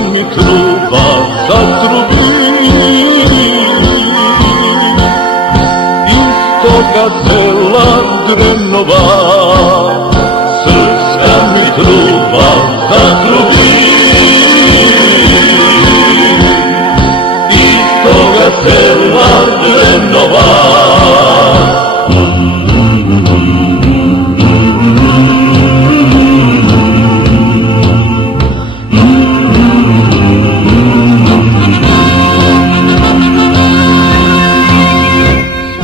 mi truba zatrubi, iz toga sela Drenova, srpska mi truba zatrubi, iz toga sela Drenova.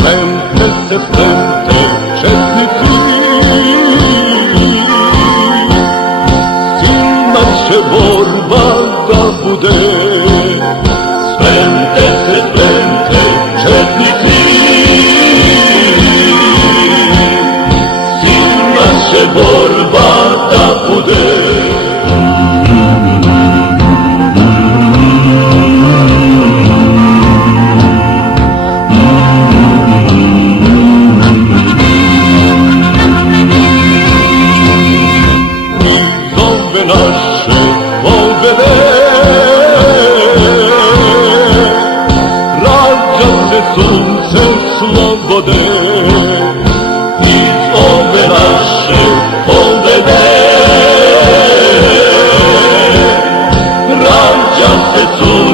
Spremte četnici, silna će borba da bude. Spremte se, spremte četnici, silna će borba da bude. Naše pobede, rađa se sunce slobode, iz ove naše pobede, rađa se sunce